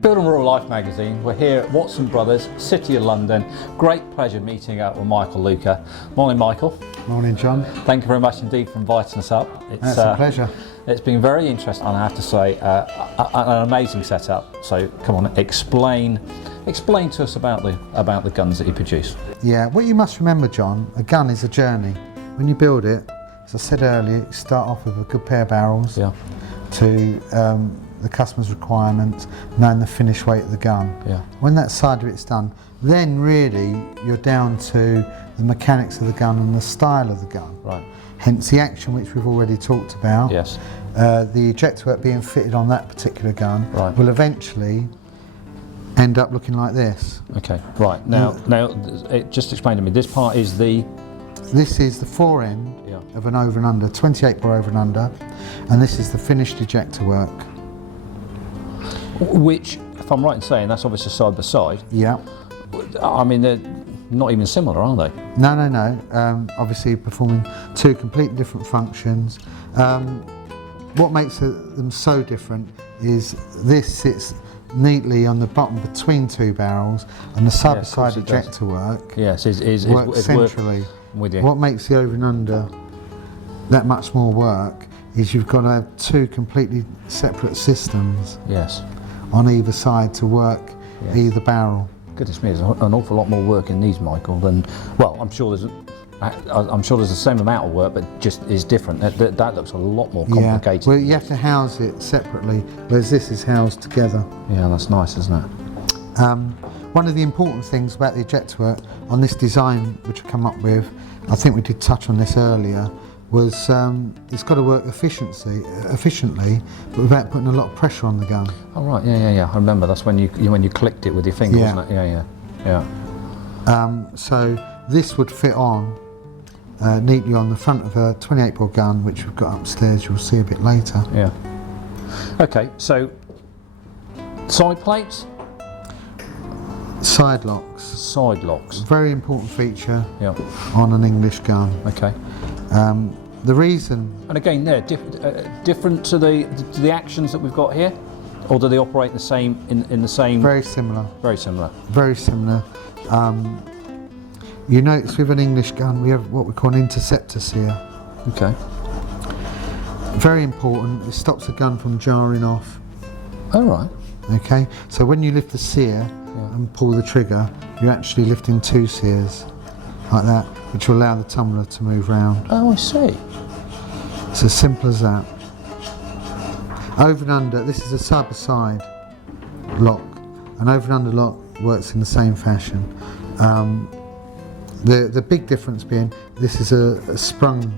Build and Real Life magazine. We're here at Watson Brothers, City of London. Great pleasure meeting up with Michael Louca. Morning, Michael. Morning, John. Thank you very much indeed for inviting us up. It's a pleasure. It's been very interesting, and I have to say, an amazing setup. So, come on, explain to us about the guns that you produce. Yeah, what you must remember, John, a gun is a journey. When you build it, as I said earlier, you start off with a good pair of barrels to the customer's requirements, knowing the finished weight of the gun. Yeah. When that side of it's done, then really you're down to the mechanics of the gun and the style of the gun. Right. Hence the action which we've already talked about. Yes. The ejector work being fitted on that particular gun will eventually end up looking like this. Okay. Right. Now, just explain to me. This part is the. This is the fore end of an over and under, 28 bore over and under, and this is the finished ejector work. Which, if I'm right in saying, that's obviously side by side. Yeah. I mean, they're not even similar, are they? No. Obviously performing two completely different functions. What makes them so different is this sits neatly on the bottom between two barrels, and the side by side ejector work works centrally. With you. What makes the over and under that much more work is you've got to have two completely separate systems. Yes. On either side to work either barrel. Goodness me, there's an awful lot more work in these, Michael, than, well, I'm sure there's the same amount of work, but just is different. That looks a lot more complicated. Well, you have to house it separately, whereas this is housed together. Yeah, that's nice, isn't it? One of the important things about the ejector work on this design, which I come up with, I think we did touch on this earlier, was it's got to work efficiently, but without putting a lot of pressure on the gun. Oh right, yeah. I remember that's when you clicked it with your finger, wasn't it? Yeah. So this would fit on neatly on the front of a 28 bore gun, which we've got upstairs. You'll see a bit later. Yeah. Okay, so side plates. Side locks. Side locks. Very important feature on an English gun. Okay. The reason. And again, they're different to the actions that we've got here, or do they operate the same in the same? Very similar. Very similar. Very similar. You notice with an English gun we have what we call an interceptor sear. Okay. Very important. It stops the gun from jarring off. Oh right. Okay. So when you lift the sear and pull the trigger, you're actually lifting two sears like that, which will allow the tumbler to move round. Oh, I see. It's as simple as that. Over and under, this is a side-by-side lock. An over and under lock works in the same fashion. The big difference being this is a sprung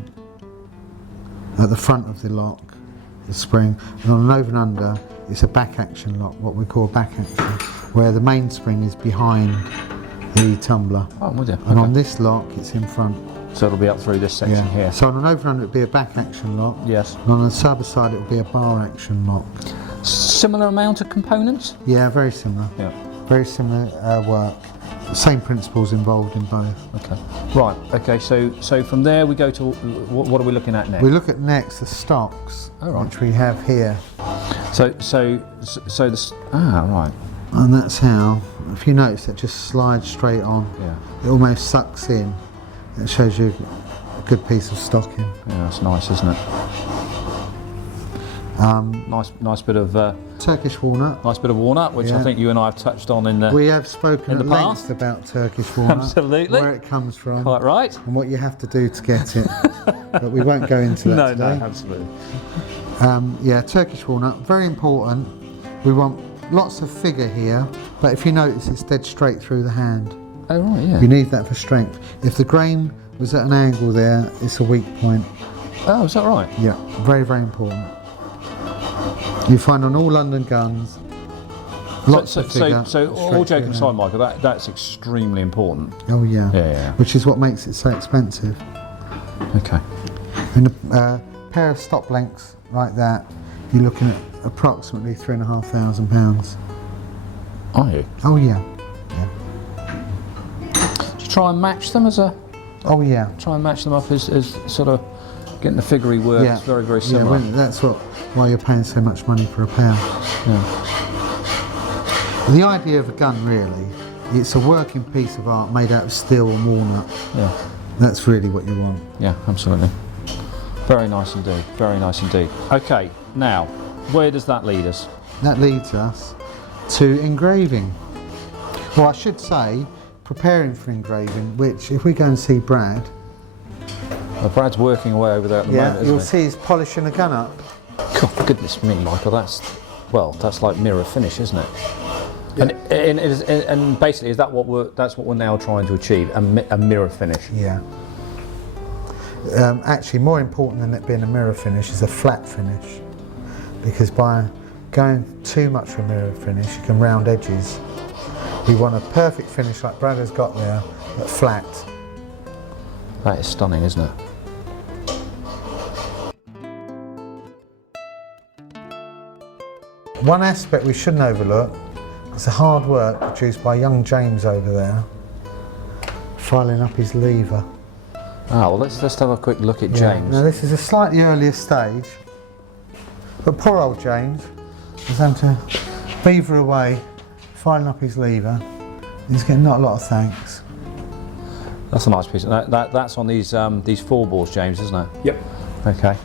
at the front of the lock, the spring, and on an over and under it's a back action lock, what we call back action, where the mainspring is behind the tumbler. Oh, I'm with you. And on this lock it's in front. So it'll be up through this section here. So on an over and under it'll be a back action lock. Yes. And on the side by side it'll be a bar action lock. Similar amount of components? Yeah, very similar. Yeah. Very similar work. Same principles involved in both. Okay. Right. Okay. So from there we go to what are we looking at next? We look at Nexus Stocks, which we have here. So this. Right. And that's how, if you notice, it just slides straight on. Yeah. It almost sucks in. It shows you a good piece of stocking. Yeah, that's nice, isn't it? Nice bit of Turkish walnut. Nice bit of walnut, which I think you and I have touched on in the. We have spoken at length about Turkish walnut. Absolutely. Where it comes from. Quite right. And what you have to do to get it. But we won't go into that today. No, absolutely. Turkish walnut, very important. We want lots of figure here, but if you notice, it's dead straight through the hand. Oh right, yeah. You need that for strength. If the grain was at an angle there, it's a weak point. Oh, is that right? Yeah, very, very important. You find on all London guns, lots of figure. So all joking aside, Michael, that's extremely important. Oh yeah. Yeah. Which is what makes it so expensive. Okay. In a pair of stop lengths like that, you're looking at approximately £3,500. Are you? Oh yeah. Do you try and match them as a? Oh yeah. Try and match them up as sort of getting the figurey work. It's very, very similar. Yeah, that's why you're paying so much money for a pair. Yeah. The idea of a gun really, it's a working piece of art made out of steel and walnut. Yeah. That's really what you want. Yeah, absolutely. Very nice indeed, very nice indeed. Okay, now, where does that lead us? That leads us to engraving. Well, I should say, preparing for engraving, which if we go and see Brad... Well, Brad's working away over there at the moment, isn't you'll he? see he's polishing the gun up. God, for goodness me, Michael, that's like mirror finish, isn't it? Yeah. And basically, is that that's what we're now trying to achieve, a mirror finish? Yeah. Actually, more important than it being a mirror finish is a flat finish, because by going too much for a mirror finish, you can round edges. We want a perfect finish like Brad has got there, but flat. That is stunning, isn't it? One aspect we shouldn't overlook is the hard work produced by young James over there, filing up his lever. Ah, well, let's have a quick look at James. Now this is a slightly earlier stage, but poor old James was having to beaver away, filing up his lever. He's getting not a lot of thanks. That's a nice piece. That's on these 4 bores, James, isn't it? Yep. Okay.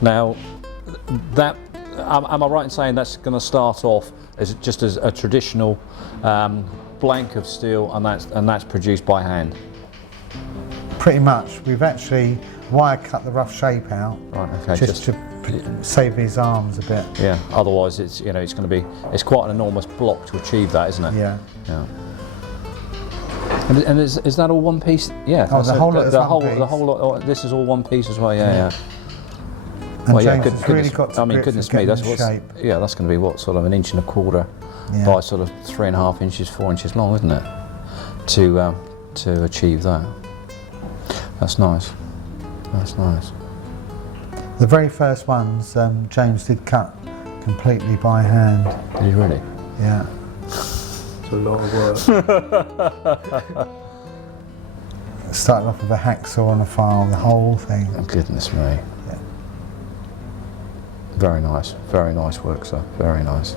Now, that am I right in saying that's going to start off as just as a traditional blank of steel, and that's produced by hand? Pretty much. We've actually wire cut the rough shape out, Right. Okay. just to save his arms a bit. Yeah. Otherwise, it's it's going to be quite an enormous block to achieve that, isn't it? Yeah. Yeah. And is that all one piece? Yeah. Oh, the whole lot is one piece. The whole lot. Oh, this is all one piece as well. Yeah. And Well, yeah, James has really got to I mean, grips goodness with me, getting that's in shape. yeah, that's going to be what, sort of 1 1/4 Yeah. by sort of 3.5 inches, 4 inches long, isn't it? To achieve that. That's nice. That's nice. The very first ones James did cut completely by hand. Did you really? Yeah. It's a lot of work. Started off with a hacksaw and a file, the whole thing. Oh, goodness me. Yeah. Very nice work, sir. Very nice.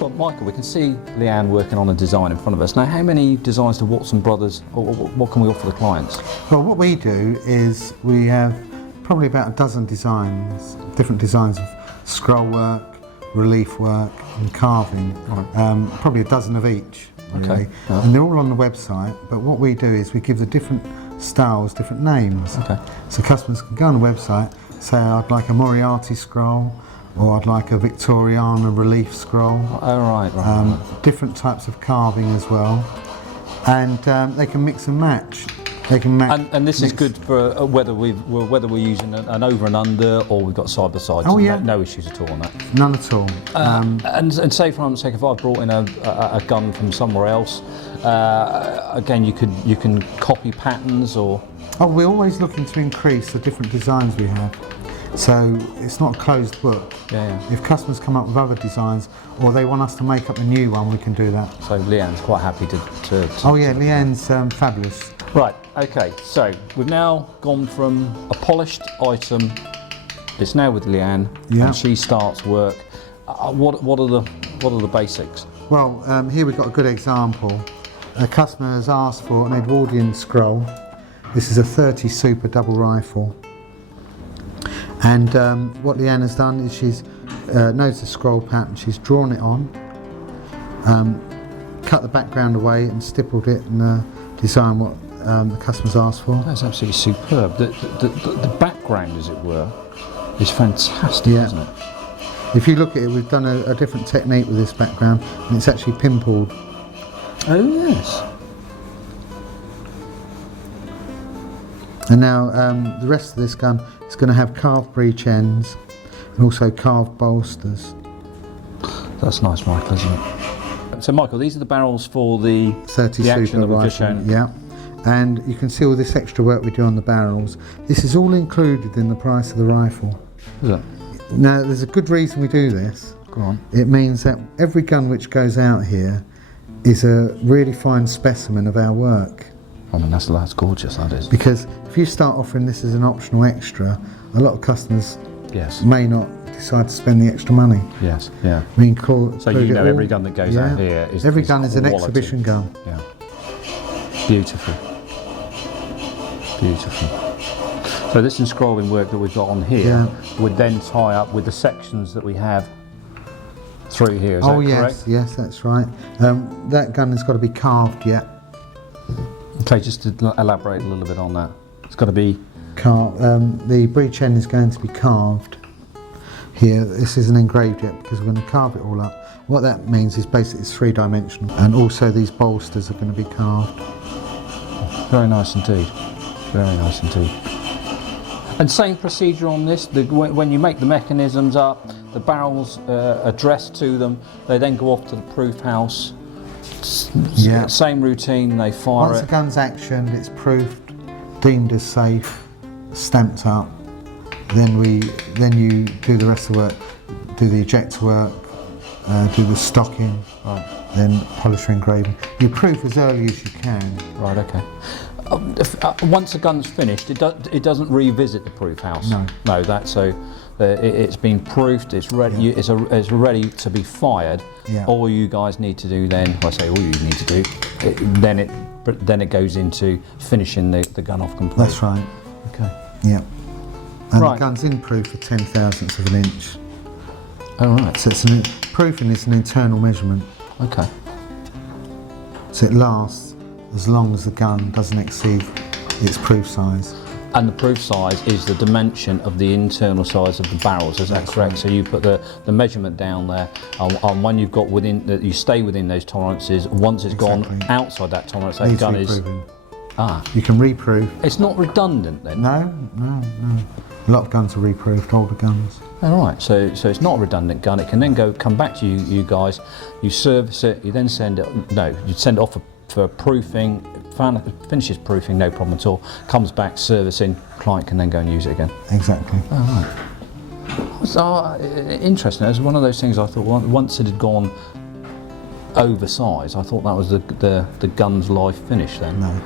Well, Michael, we can see Leanne working on a design in front of us. Now, how many designs do Watson Brothers, or what can we offer the clients? Well, what we do is we have probably about a dozen designs, different designs of scroll work, relief work and carving, Right. probably a dozen of each, really. Okay. Yeah. And they're all on the website, but what we do is we give the different styles different names. Okay. So customers can go on the website, say I'd like a Moriarty scroll, or I'd like a Victoriana relief scroll. Oh, right. Different types of carving as well, and they can mix and match. They can match. And this is good for whether we're using an over and under, or we've got side by side. Oh, yeah. No issues at all on that. None at all. And say for argument's sake, if I brought in a gun from somewhere else, again you can copy patterns or. Oh, we're always looking to increase the different designs we have. So it's not a closed book. Yeah. If customers come up with other designs, or they want us to make up a new one, we can do that. So Leanne's quite happy to Oh yeah, Leanne's fabulous. Right, okay, so we've now gone from a polished item, it's now with Leanne, Yeah. and she starts work. What are the basics? Well, here we've got a good example. A customer has asked for an Edwardian Scroll. This is a 30 Super double rifle. And what Leanne has done is she's knows the scroll pattern, she's drawn it on, cut the background away and stippled it and designed what the customer's asked for. That's absolutely superb. The background, as it were, is fantastic, Yeah. isn't it? If you look at it, we've done a different technique with this background, and it's actually pimpled. Oh yes. And now the rest of this gun is going to have carved breech ends and also carved bolsters. That's nice, Michael, isn't it? So, Michael, these are the barrels for the 30 action Super that we've just rifle, shown. yeah. And you can see all this extra work we do on the barrels. This is all included in the price of the rifle. Is it? Now, there's a good reason we do this. Go on. It means that every gun which goes out here is a really fine specimen of our work. I mean, that's gorgeous, that is. Because if you start offering this as an optional extra, a lot of customers Yes. may not decide to spend the extra money. Yes, yeah. We can call. So you know every gun that goes out here is every gun is an quality. exhibition gun. Yeah. Beautiful. Beautiful. So this enscrolling work that we've got on here would then tie up with the sections that we have through here, is that correct? Yes, that's right. That gun has got to be carved yet. Okay, just to elaborate a little bit on that. It's got to be... The breech end is going to be carved here. This isn't engraved yet because we're going to carve it all up. What that means is basically it's three-dimensional, and also these bolsters are going to be carved. Very nice indeed. Very nice indeed. And same procedure on this, when you make the mechanisms up, the barrels addressed to them, they then go off to the proof house. Same routine, they fire Once the gun's actioned, it's proofed, deemed as safe, stamped up, then you do the rest of the work, do the ejector work, do the stocking, then polish or engraving. You proof as early as you can. Right, okay. Once the gun's finished, it doesn't revisit the proof house. No, that's so. It's been proofed. It's ready. It's ready to be fired. Yeah. All you guys need to do then, I say all you need to do, then it goes into finishing the gun off completely. That's right. Okay. Yeah. And the gun's in proof for 0.010 of an inch. Oh right. So proofing is an internal measurement. Okay. So it lasts as long as the gun doesn't exceed its proof size. And the proof size is the dimension of the internal size of the barrels, is that correct? Right. So you put the measurement down there, and when you've got you stay within those tolerances. Once it's gone outside that tolerance, that gun is... You can reproof. It's not redundant then? No. A lot of guns are reproofed, older guns. All right, so it's not a redundant gun. It can then come back to you guys, you service it, you then send it, you send it off for proofing, finishes proofing, no problem at all, comes back, servicing, client can then go and use it again. Exactly. Oh, right. So, interesting. It was one of those things I thought, once it had gone oversized, I thought that was the gun's life finish then. No.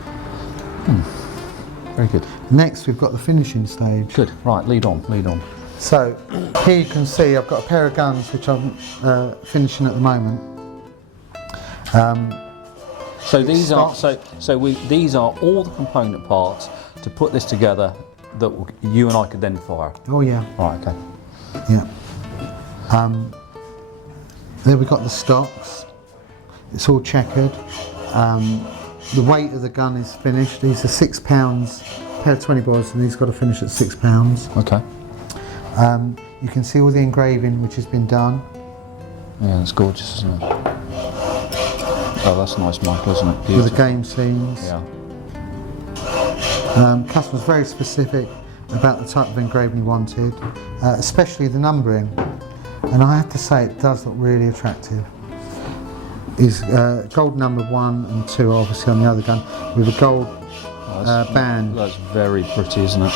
Very good. Next we've got the finishing stage. Good, right, lead on. So here you can see I've got a pair of guns which I'm finishing at the moment. So these are these are all the component parts to put this together that you and I could then fire. Oh yeah. Right, okay. Yeah. There we've got the stocks. It's all checkered. The weight of the gun is finished. These are 6 pounds, a pair of 20 boys, and these got to finish at 6 pounds. Okay. You can see all the engraving which has been done. Yeah, it's gorgeous, isn't it? Oh, that's nice, Michael, isn't it? Beautiful. With the game scenes. Yeah. Customer's very specific about the type of engraving he wanted, especially the numbering. And I have to say, it does look really attractive. Is gold number 1 and 2 obviously on the other gun with a gold band. That's very pretty, isn't it?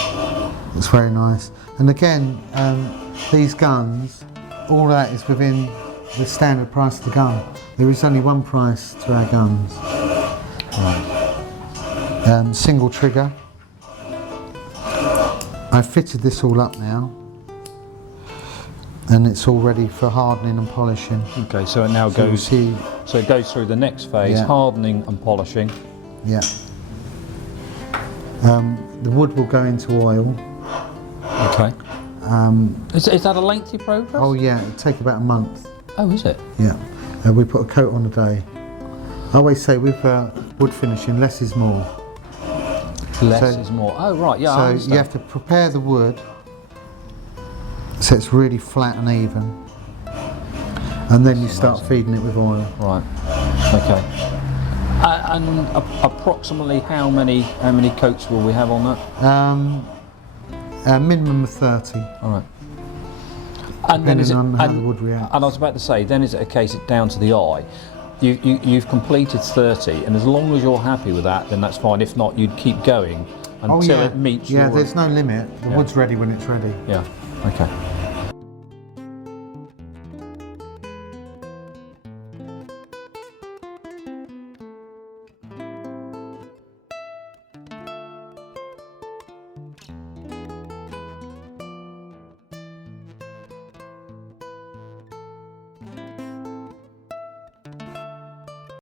It's very nice. And again, these guns, all of that is within the standard price of the gun. There is only one price to our guns. Right. Single trigger. I've fitted this all up now, and it's all ready for hardening and polishing. Okay, so it now goes. So it goes through the next phase, hardening and polishing. Yeah. The wood will go into oil. Okay. Is that a lengthy process? Oh yeah, it'll take about a month. Oh, is it? Yeah. We put a coat on a day. I always say with wood finishing, less is more. Less is more. Oh right, yeah. I So you have to prepare the wood so it's really flat and even, and then you start feeding it with oil. Right. Okay. And approximately how many coats will we have on that? A minimum of 30. All right. And then depending on how the wood reacts. And I was about to say, then is it a case it down to the eye? You've completed 30, and as long as you're happy with that, then that's fine. If not, you'd keep going until it meets. Yeah, there's no limit. The wood's ready when it's ready. Yeah. Okay.